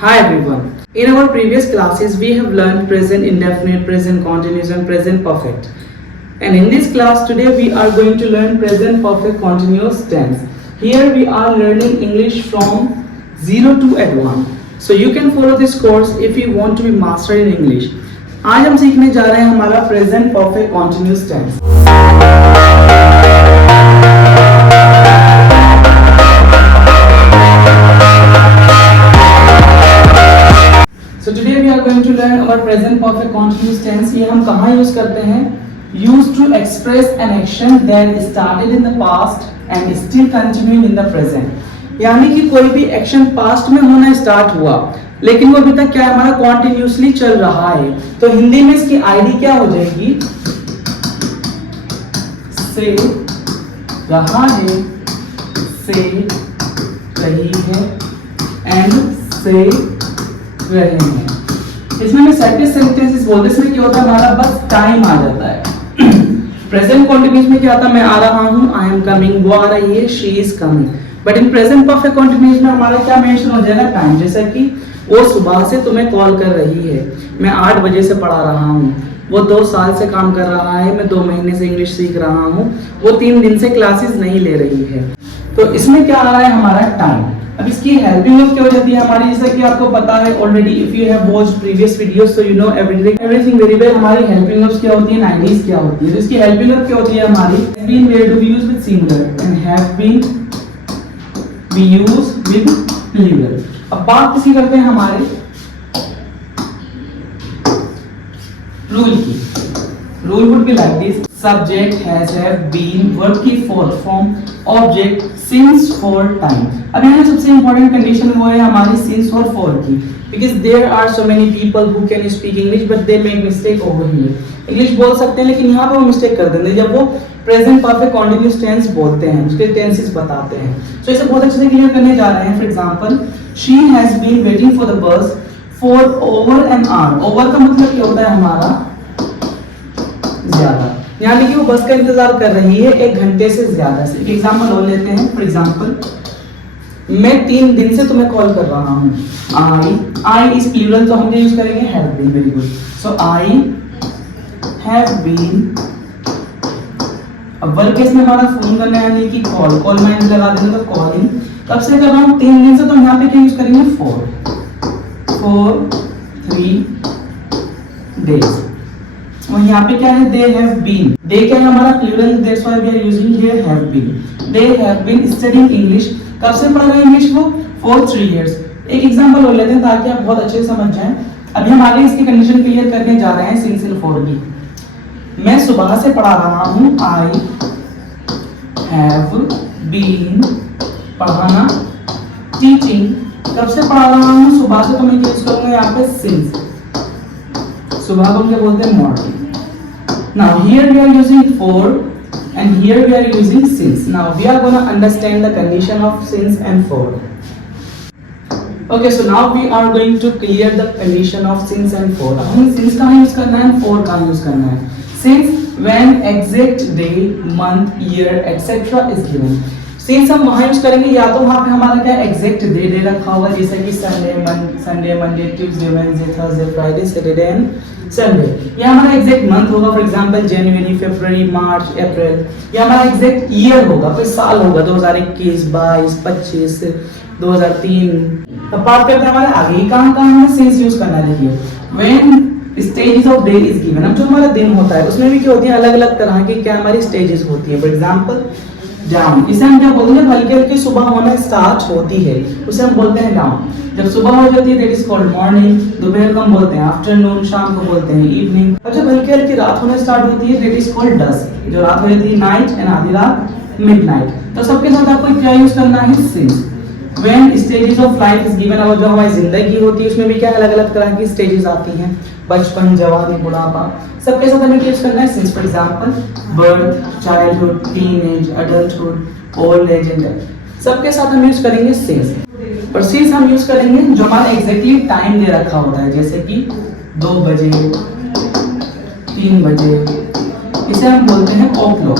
Hi everyone. In our previous classes, we have learned present indefinite, present continuous, and present perfect. And in this class today, we are going to learn present perfect continuous tense. Here we are learning English from 0 to advanced. So you can follow this course if you want to be master in English. आज हम सीखने जा रहे हैं हमारा present perfect continuous tense. So today we are going to learn our present perfect continuous tense. ये हम कहाँ यूज करते हैं? Used to express an action that started in the past and is still continuing in the present. यानी कि कोई भी action past में होना स्टार्ट हुआ लेकिन वो अभी तक क्या हमारा कॉन्टिन्यूसली चल रहा है, तो हिंदी में इसकी आईडी क्या हो जाएगी? से रहा है, से रही है एंड से रहे हैं. इसमें मैं सेपरेट सेंटेंसेस बोलते, इसमें क्या होता है हमारा बस टाइम आ जाता है. प्रेजेंट कॉन्टिन्यूस में क्या आता है? मैं आ रहा हूँ, आई एम कमिंग, वो आ रही है, she is coming. But in present perfect continuous में हमारा क्या मेंशन हो जाएगा? टाइम. जैसा कि वो सुबह से तुम्हें कॉल कर रही है, मैं 8 बजे से पढ़ा रहा हूँ, वो 2 साल से काम कर रहा है, मैं 2 महीने से इंग्लिश सीख रहा हूँ, वो 3 दिन से क्लासेस नहीं ले रही है. तो इसमें क्या आ रहा है हमारा? टाइम. अब इसकी हेल्पिंग वर्ब क्या हो जाती है हमारी? जैसा कि आपको पता है already, if you have watched previous videos so you know everything very well. हमारी हेल्पिंग वर्ब्स क्या होती है? 90s क्या होती है? तो इसकी हेल्पिंग वर्ब क्या होती है हमारी? Been where do we use with singular and have been we use with plural. अब बात किसी करते हैं हमारे रूल की. Rule would be like this: subject has have been, verb की fourth form, object since for time. अब यहाँ सबसे important condition वो है हमारी since और for की, because there are so many people who can speak English but they make mistake over here. English बोल सकते हैं लेकिन यहाँ पे वो mistake कर देते हैं जब वो present perfect continuous tense बोलते हैं, उसके tenses बताते हैं. So इसे बहुत अच्छे से clear करने जा रहे हैं. For example, she has been waiting for the bus for over an hour. Over का मतलब क्या होता है हमारा? ज्यादा, यानी कि वो बस का इंतजार कर रही है 1 घंटे से ज्यादा से. एक एग्जांपल और लेते हैं. फॉर एग्जांपल, मैं 3 दिन से तुम्हें कॉल कर रहा हूँ. आई इज प्लूरल तो हम यूज करेंगे have been. Very good. So I have been. अब वर्ब केस में हमारा फोन करना है यानी कि कॉल में लगा देंगे तो कॉलिंग. कब से कर रहा हूँ? 3 दिन से. तो यहाँ पे क्या यूज करेंगे? For 3 days. और यहाँ पे क्या है? दे हैव बीन. दे क्या है हमारा? Plural, that's why we are using here have been. They have been studying English. कब से पढ़ रहे हैं इंग्लिश वो? For 3 years. एक एग्जांपल और लेते हैं ताकि आप बहुत अच्छे से समझ जाएं. अभी हम आगे इसकी कंडीशन क्लियर करने जा रहे हैं सिंस इन फॉर की. मैं सुबह से पढ़ा रहा हूँ, आई हैव बीन, पढ़ाना, टीचिंग. कब से पढ़ा रहा हूँ? सुबह से. तो मैं यूज करूंगा यहाँ पे सिंस. सुबह को क्या बोलते हैं? Morning. Now here we are using for and here we are using since. Now we are going to understand the condition of since and for. Okay, so now we are going to clear the condition of since and for. अब हमें since कहाँ use करना है? for कहाँ use करना है? Since when exact day, month, year, etc. is given. Since हम वहाँ यूज करेंगे या तो वहाँ पे हमारा क्या एग्जैक्ट डे रखा होगा, जैसे कि Sunday, Monday, Tuesday, Wednesday, Thursday, Friday, Saturday and Sunday. या हमारा एग्जैक्ट मंथ होगा, फॉर एग्जांपल जनवरी, फरवरी, मार्च, अप्रैल. या हमारा एग्जैक्ट ईयर होगा, कोई साल होगा, 2021, 22, 25, 2003. अब बात करते हैं हमारे आगे कहाँ हमें सिंस यूज करना है. देखिए, when stages of day is given. अब जो हमारा दिन होता है उसमें भी क्या होती है? अलग अलग तरह की क्या हमारी स्टेजेस होती है. फॉर एग्जांपल डाउन, इसे हम क्या बोलते हैं? हल्की हल्की सुबह होना स्टार्ट होती है, उसे हम बोलते हैं डाउन. जब सुबह हो जाती है दैट इज कॉल्ड मॉर्निंग. दोपहर को हम बोलते हैं आफ्टरनून. शाम को बोलते हैं इवनिंग. और जब हल्की हल्की रात होना स्टार्ट होती है दैट इज कॉल्ड डस्क. जो रात हो जाती है नाइट एंड आधी रात मिडनाइट. तो सबके साथ आपको क्या यूज करना है? Since. When stages of life is given. और जो हमारी जिंदगी होती है उसमें भी क्या अलग अलग तरह की स्टेजेस आती हैं, बचपन, जवानी, बुढ़ापा. सबके साथ हमें यूज करना है since. For example birth, childhood, teenage, adulthood, old age and death. सबके साथ हम यूज करेंगे सिंस. और सिंस हम यूज करेंगे जो हमारा एग्जैक्टली टाइम दे रखा होता है, जैसे कि 2 बजे, 3 बजे. इसे हम बोलते हैं ओ क्लॉक.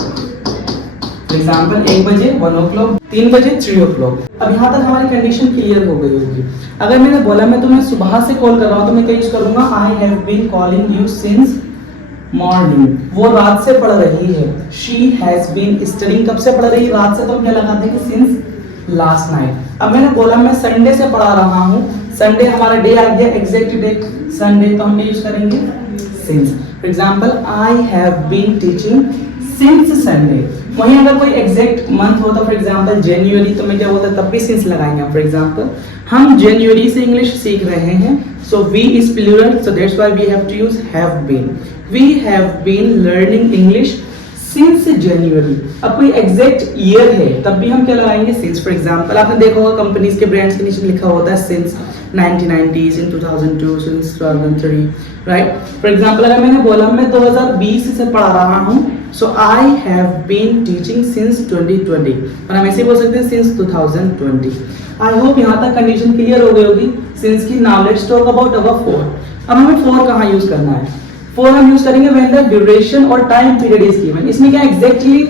फॉर एग्जाम्पल 1 बजे 1 o'clock, 3 बजे 3 o'clock। अब यहाँ तक हमारी कंडीशन क्लियर हो गई होगी। अगर मैंने बोला मैं तुम्हें सुबह से कॉल कर रहा हूँ तो मैं क्या यूज करूंगा, I have been calling you since morning. वो रात से पढ़ रही है। शी हैज बीन स्टडिंग, कब से पढ़ रही है, रात से। तो हम क्या लगाते हैं कि सिंस लास्ट नाइट। अब मैंने बोला मैं संडे से पढ़ा रहा हूँ, संडे हमारा डे आ गया, एग्जैक्ट डे संडे, तो हम यूज करेंगे since. For example I have been teaching since Sunday. वहीं अगर कोई एग्जैक्ट मंथ होता, फॉर एग्जाम्पल जनवरी, तो मैं क्या बोलता तब भी सिंस लगाएंगे। फॉर एग्जाम्पल हम जनवरी से इंग्लिश सीख रहे हैं, so we is plural, so that's why we have to use have been. We have been learning English since January. अब कोई एग्जैक्ट ईयर है तब भी हम क्या लगाएंगे, सिंस। फॉर एग्जाम्पल आपने देखा होगा कंपनीज के ब्रांड्स के नीचे लिखा होता है since 1990s, in 2002, since 2003, right. For example अगर मैंने बोला मैं 2020 से पढ़ा रहा हूँ, so I have been teaching since 2020, और हम ऐसे बोल सकते हैं सिंस 2020। आई होप यहाँ तक कंडीशन क्लियर हो गई होगी सिंस की। Now let's talk about our for. अब हमें फॉर कहाँ यूज करना है, फॉर हम यूज करेंगे व्हेन द ड्यूरेशन और टाइम पीरियड इज गिवन। इसमें क्या एग्जैक्टली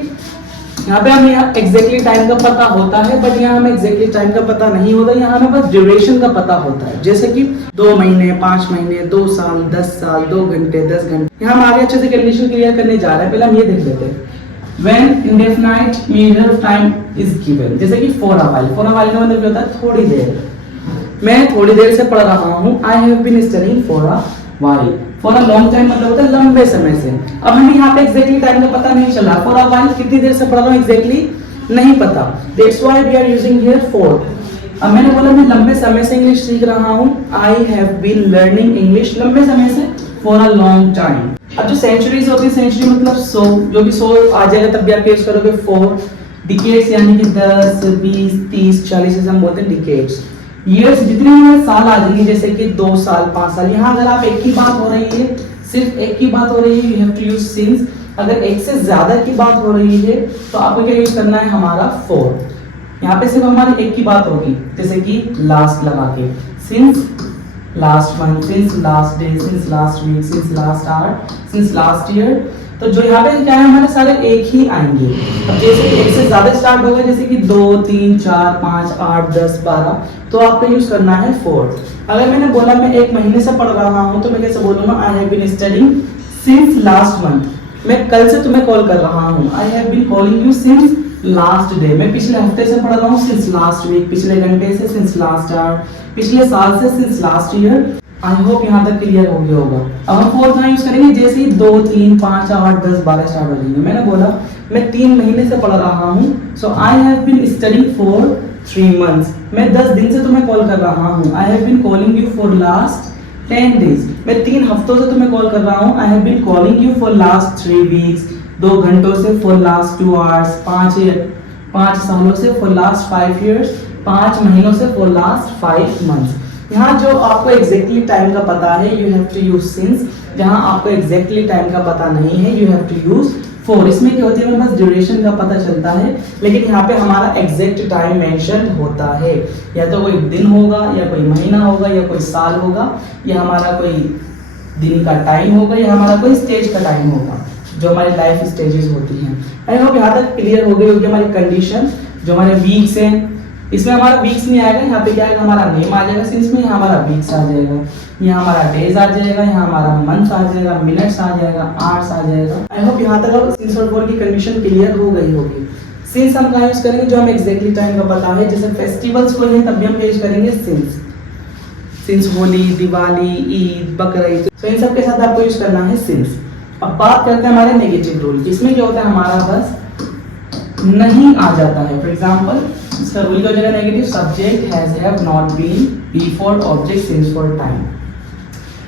यहाँ पे हमें एग्जैक्टली टाइम का पता होता है, बट यहाँ हमें एग्जैक्टली टाइम का पता नहीं होता, यहाँ हमें बस ड्यूरेशन का पता होता है। जैसे कि 2 महीने, 5 महीने, 2 साल, 10 साल, 2 घंटे, 10 घंटे। यहाँ हम आगे अच्छे से कंडीशन क्लियर करने जा रहे हैं, पहले हम ये देख लेते हैं। When indefinite period of time is given, जैसे कि for a while का मतलब क्या होता है, थोड़ी देर। मैं थोड़ी देर से पढ़ रहा हूँ, I have been studying for a while। For a long time मतलब होता है लंबे समय से। अब हमें यहाँ पे एग्जैक्टली टाइम का पता नहीं चला, for a while कितनी देर से पढ़ रहा हूँ एग्जैक्टली नहीं पता, that's why we are using here for। अब मैंने बोला मैं लंबे समय से इंग्लिश सीख रहा हूँ, I have been learning English लंबे समय से, for a long time। अब जो सेंचुरीज होती है, सेंचुरी मतलब 100, जो भी 100 आ जाएगा तब भी आप यूज करोगे for। डिकेड्स यानी कि 10, 20, 30, 40 से हम बोलते हैं डिकेड्स। ईयर्स जितने हमारे साल आ जाएंगे, जैसे कि 2 साल, 5 साल। यहाँ अगर आप एक ही बात हो रही है, सिर्फ एक की बात हो रही है, you have to use since. अगर एक से ज्यादा की बात हो रही है तो आपको क्या यूज करना है, हमारा फॉर। यहाँ पे सिर्फ हमारी एक की बात होगी, जैसे कि लास्ट लगा के, since last month, since last day, since last week, since last hour, since last year. तो जो यहाँ पे क्या है, हमारे सारे एक ही आएंगे। अब जैसे एक से ज्यादा स्टार्ट होगा, जैसे कि 2, 3, 4, 5, 8, 10, 12, तो आपको यूज करना है फॉर। अगर मैंने बोला मैं 1 महीने से पढ़ रहा हूँ, तो मैं कैसे बोलूंगा, I have been studying since last month. मैं कल से तुम्हें कॉल कर रहा हूँ, I have been calling you since last day. मैं पिछले हफ्ते से पढ़ रहा हूँ, सिंस लास्ट वीक। पिछले घंटे से, सिंस लास्ट आवर। पिछले साल से, since last year. I hope यहाँ तक क्लियर हो गया होगा। अब हम फॉर कहाँ यूज करेंगे, जैसे ही 2, 3, 5, 8, 10, 12 स्टार्ट हो जाएंगे। मैंने बोला मैं 3 महीने से पढ़ रहा हूँ, so I have been studying for 3 months। मैं 10 दिन से तुम्हें कॉल कर रहा हूँ, I have been calling you for last 10 days। मैं 3 हफ्तों से तुम्हें कॉल कर रहा हूँ, I have been calling you for last 3 weeks। 2 घंटों से फॉर लास्ट 2 hours। 5 सालों से फॉर लास्ट 5 years। 5 महीनों से फॉर लास्ट 5 months। यहाँ जो आपको एग्जैक्टली टाइम का पता है, you have to use since. जहाँ आपको एग्जैक्टली टाइम का पता नहीं है, you have to use for. इसमें क्या होती है, हमें बस ड्यूरेशन का पता चलता है, लेकिन यहाँ पे हमारा एग्जैक्ट टाइम मेंशन होता है। या तो कोई दिन होगा, या कोई महीना होगा, या कोई साल होगा, या हमारा कोई दिन का टाइम होगा, या हमारा कोई स्टेज का टाइम होगा, जो हमारी लाइफ स्टेजेस होती हैं। आई होप यहाँ तक क्लियर हो गई होगी हमारी कंडीशन। जो हमारे वीक्स हैं, इसमें हमारा वीक्स नहीं आएगा, यहाँ पे क्या आएगा, हमारा नेम आ जाएगा सिंस में। यहाँ हमारा वीक्स आ जाएगा, यहाँ हमारा डेज आ जाएगा, यहाँ हमारा मंथ आ जाएगा, मिनट्स आ जाएगा, आवर्स आ जाएगा। आई होप यहाँ तक अब सिंस और फॉर की कंडीशन क्लियर हो गई होगी। सिंस हम कहाँ यूज करेंगे, जो हमें एग्जैक्टली टाइम का पता है, जैसे फेस्टिवल्स कोई है तब भी हम यूज करेंगे सिंस। सिंस होली, दिवाली, ईद, बकरीद, तो इन सब के साथ आपको यूज करना है सिंस। अब बात करते हैं हमारे नेगेटिव रूल। इसमें क्या होता है, हमारा बस नहीं आ जाता है। फॉर एग्जाम्पल इसका रूल का जगह negative, subject have not been before object since for time.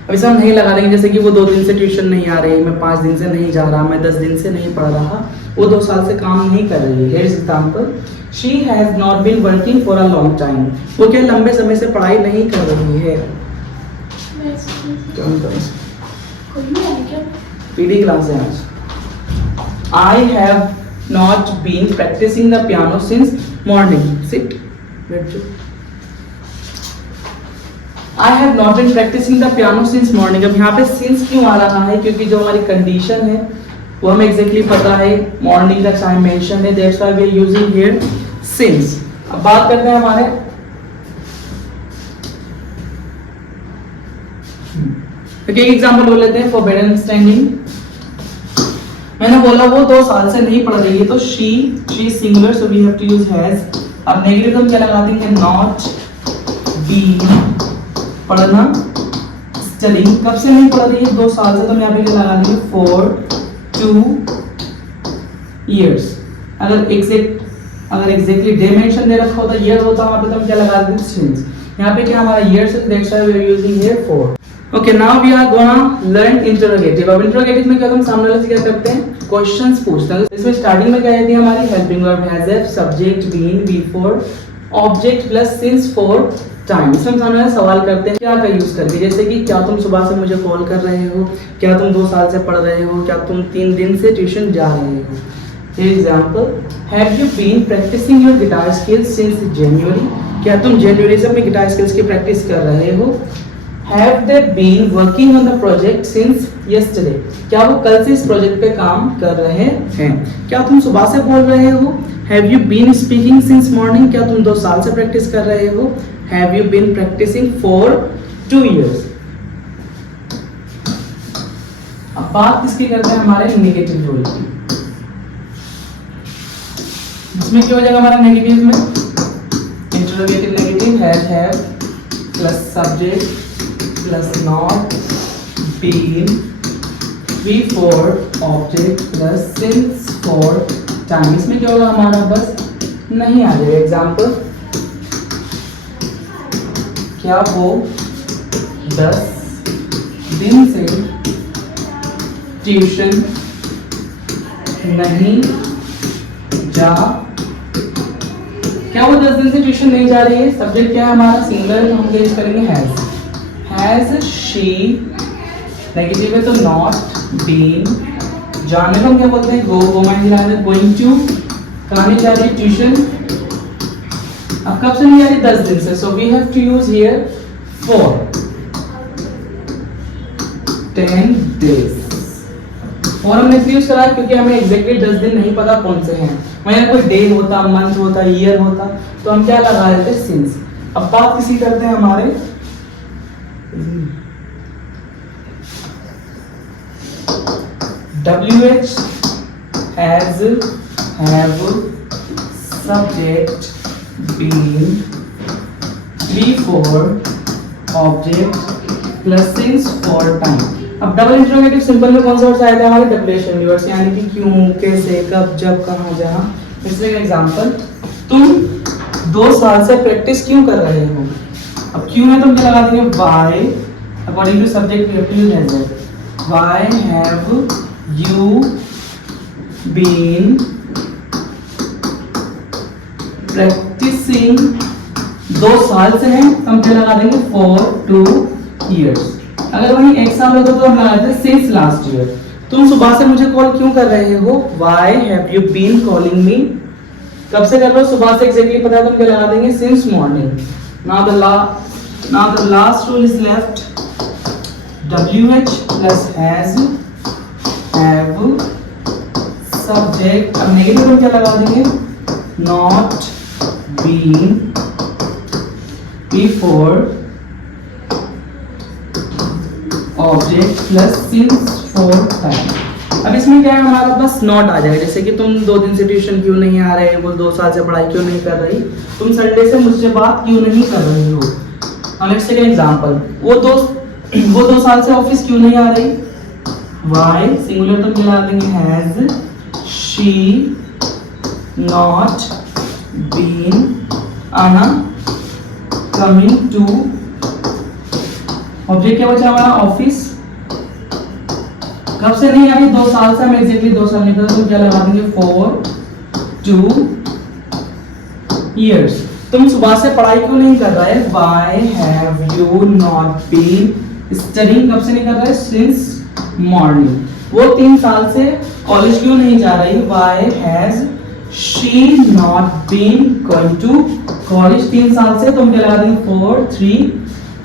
अब इसे हम नहीं लगा देंगे, जैसे कि वो 2 दिन से ट्यूशन नहीं आ रही, मैं 5 दिन से नहीं जा रहा, मैं 10 दिन से नहीं पढ़ रहा, वो 2 साल से काम नहीं कर रही है। Here's example, she has not been working for a long time. वो क्या लंबे समय से पढ़ाई नहीं कर रही है। पीडी क्लास है आज। I have not been practicing the piano since morning. Sit. I have not been practicing the piano since morning. अब यहाँ पे since क्यों आ रहा है, क्योंकि जो हमारी कंडीशन है वो हमें एग्जैक्टली पता है, मॉर्निंग का टाइम मेंशन है, that's why we are using here since. अब बात करते हैं हमारे एक एग्जांपल बोल लेते हैं फॉर बेटर अंडरस्टैंडिंग। मैंने बोला वो 2 साल से नहीं पढ़ रही है, तो she singular, so we have to use has. अब नेगेटिव हम क्या लगा देंगे, नॉट बीन पढ़ना, स्टडिंग कब से नहीं पढ़ रही है, 2 साल से, तो मैं यहाँ पे क्या लगा देंगे फॉर 2 years। अगर एग्जैक्टली डे मेंशन दे रखा होता, ईयर होता, वहां पे तो हम क्या लगा देते सिंस। यहाँ पे क्या हमारा ईयर से, that's why we are using here for. Okay, now we are gonna learn interrogative. अब इंटरोगेटिव में क्या हम सामने वाले से क्या करते हैं, क्वेश्चंस पूछते हैं। इसमें स्टार्टिंग में क्या है हमारी helping verb has have, subject been, be for, object plus since for time. इसमें हम सामने वाला सवाल करते हैं क्या का यूज करके, जैसे कि क्या तुम सुबह से मुझे कॉल कर रहे हो, क्या तुम 2 साल से पढ़ रहे हो, क्या तुम 3 दिन से ट्यूशन जा रहे हो। Example, have you been practicing your guitar skills since January, क्या तुम जनवरी से अपनी गिटार स्किल्स की प्रैक्टिस कर रहे हो। Have they been working on the project since yesterday, क्या वो कल से इस प्रोजेक्ट पे काम कर रहे हैं। क्या तुम सुबह से बोल रहे हो, Have you been speaking since morning, क्या तुम 2 साल से प्रैक्टिस कर रहे हो। Have you been practicing for 2 years। अब बात किसकी करते हैं, हमारे नेगेटिव रोल की। इसमें क्या हो जाएगा हमारा नेगेटिव में, interrogative negative have plus subject plus not been, be for object plus since for time. इसमें क्या होगा हमारा, बस नहीं आ जाएगा। एग्जाम्पल, क्या वो 10 दिन से ट्यूशन नहीं जा, क्या वो 10 दिन से ट्यूशन नहीं जा रही है। सब्जेक्ट क्या है हमारा, सिंगुलर, तो हम यूज करेंगे हैज शी, नेगेटिव है तो नॉट बीन, जाने को हम क्या बोलते हैं, गो माइंड गोइंग टू, कहाँ नहीं जा रही है, ट्यूशन। अब कब से नहीं जा रही, 10 दिन से, so we have to use here for 10 days। और हमने इसलिए यूज करा क्योंकि हमें एग्जैक्टली 10 दिन नहीं पता कौन से हैं, वहीं कोई डे होता, मंथ होता, ईयर होता, तो हम क्या लगा देते सिंस। अब बात किसी करते हैं हमारे WH has, have, subject, been, be for, object plus since for time। अब डबल इंटरोगेटिव सिंपल में कौन सा वर्ड आया था हमारे, डब्ल्यूएच यूनिवर्स, यानी कि क्यों, कैसे, कब, जब, कहाँ, जहाँ। इसलिए एग्जांपल, तुम 2 साल से प्रैक्टिस क्यों कर रहे हो। अब क्यों है तुम क्या लगा देंगे, why, according to subject we have to use has. Why have you been practicing, 2 साल से है, हम क्या लगा देंगे for 2 years। अगर वही 1 साल होता तो हम लगा देते since last year। तुम सुबह से मुझे कॉल क्यों कर रहे हो, why have you been calling me, कब से कर रहे हो, सुबह से एग्जैक्टली पता है तो हम क्या लगा देंगे since morning। now the last rule is left, WH plus has, have, subject, अब नेगेटिव हम क्या लगा देंगे, not been, before, object plus since for time. अब इसमें क्या है हमारा बस नॉट आ जाएगा, जैसे कि तुम 2 दिन से ट्यूशन क्यों नहीं आ रहे, वो 2 साल से पढ़ाई क्यों नहीं कर रही, तुम संडे से मुझसे बात क्यों नहीं कर रही हो। लेट्स टेक एन एग्जांपल, वो 2 साल से ऑफिस क्यों नहीं आ रही, वाई सिंगुलर तो मिला देंगे हैज शी नॉट बीन आना कमिंग टू, ऑब्जेक्ट क्या बचा हमारा ऑफिस, कब से नहीं आ रही 2 साल से, हम एग्जैक्टली 2 साल निकल तो क्या लगा देंगे फॉर 2 years। तुम सुबह से पढ़ाई क्यों नहीं कर रहा है, why have you not been studying, कब से नहीं कर रहा है since morning। वो 3 साल से कॉलेज क्यों नहीं जा रही, why has she not been going to college, 3 साल से, तुम क्या लगा देंगे for 3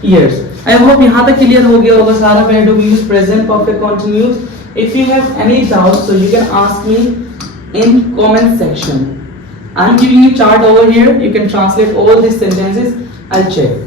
years। आई होप यहाँ तक क्लियर हो गया होगा सारा। Where do we use present perfect continuous, If you have any doubt, so you can ask me in comment section. I'm giving you chart over here. You can translate all these sentences. I'll check.